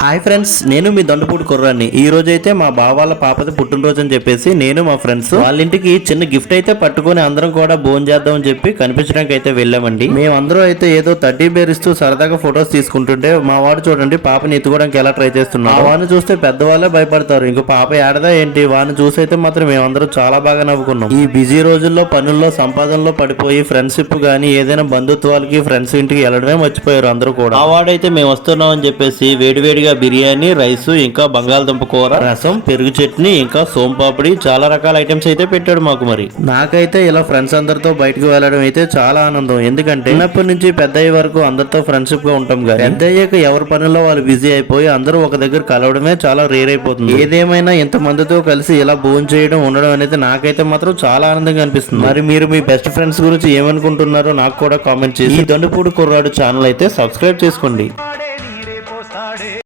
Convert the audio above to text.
Hi friends, నేను మీ దొండపూడి కుర్రాన్ని. ఈ రోజు అయితే మా బావ వాళ్ళ పాపది పుట్టినరోజు అని చెప్పేసి నేను మా ఫ్రెండ్స్ వాళ్ళ ఇంటికి చిన్న గిఫ్ట్ అయితే పట్టుకొని అందరం కూడా భోజనం చేద్దాం అని చెప్పి కనిపించడానికి అయితే వెళ్ళామండి. మేమందరం అయితే ఏదో తడ్డీ బేర్ ఇస్తూ సరదాగా ఫొటోస్ తీసుకుంటుంటే మా వాడు చూడండి పాపని ఎత్తుకోవడానికి ఎలా ట్రై చేస్తున్నాడు. వాడిని చూస్తే పెద్దవాళ్ళే భయపడతారు, ఇంకో పాప ఏడదా ఏంటి. వాడిని చూసి అయితే మాత్రం మేమందరం చాలా బాగా నవ్వుకున్నాం. ఈ బిజీ రోజుల్లో పనుల్లో సంపాదనలో పడిపోయి ఫ్రెండ్షిప్ గానీ ఏదైనా బంధుత్వాలకి ఫ్రెండ్స్ ఇంటికి వెళ్ళడమే మర్చిపోయారు అందరూ కూడా. ఆ వాడైతే మేము వస్తున్నాం అని చెప్పేసి వేడివేడిగా బిర్యానీ, రైస్, ఇంకా బంగాళదుంప కూర, రసం, పెరుగు చట్నీ, ఇంకా సోంపాపిడి, చాలా రకాల ఐటమ్స్ అయితే పెట్టాడు మాకు. మరి నాకైతే ఇలా ఫ్రెండ్స్ అందరితో బయటకు వెళ్ళడం అయితే చాలా ఆనందం. ఎందుకంటే చిన్నప్పటి నుంచి పెద్ద అయ్యే వరకు అందరితో ఫ్రెండ్షిప్ గా ఉంటాం కానీ పెద్ద అయ్యాక ఎవరి పనుల్లో వాళ్ళు బిజీ అయిపోయి అందరూ ఒక దగ్గర కలవడమే చాలా రేర్ అయిపోతుంది. ఏదేమైనా ఇంత మందితో కలిసి ఇలా భోజనం చేయడం ఉండడం అనేది నాకైతే మాత్రం చాలా ఆనందంగా అనిపిస్తుంది. మరి మీరు మీ బెస్ట్ ఫ్రెండ్స్ గురించి ఏమనుకుంటున్నారో నాకు కూడా కామెంట్ చేసి ఈ దొండపూడి కుర్రాడు ఛానల్ అయితే సబ్స్క్రైబ్ చేసుకోండి.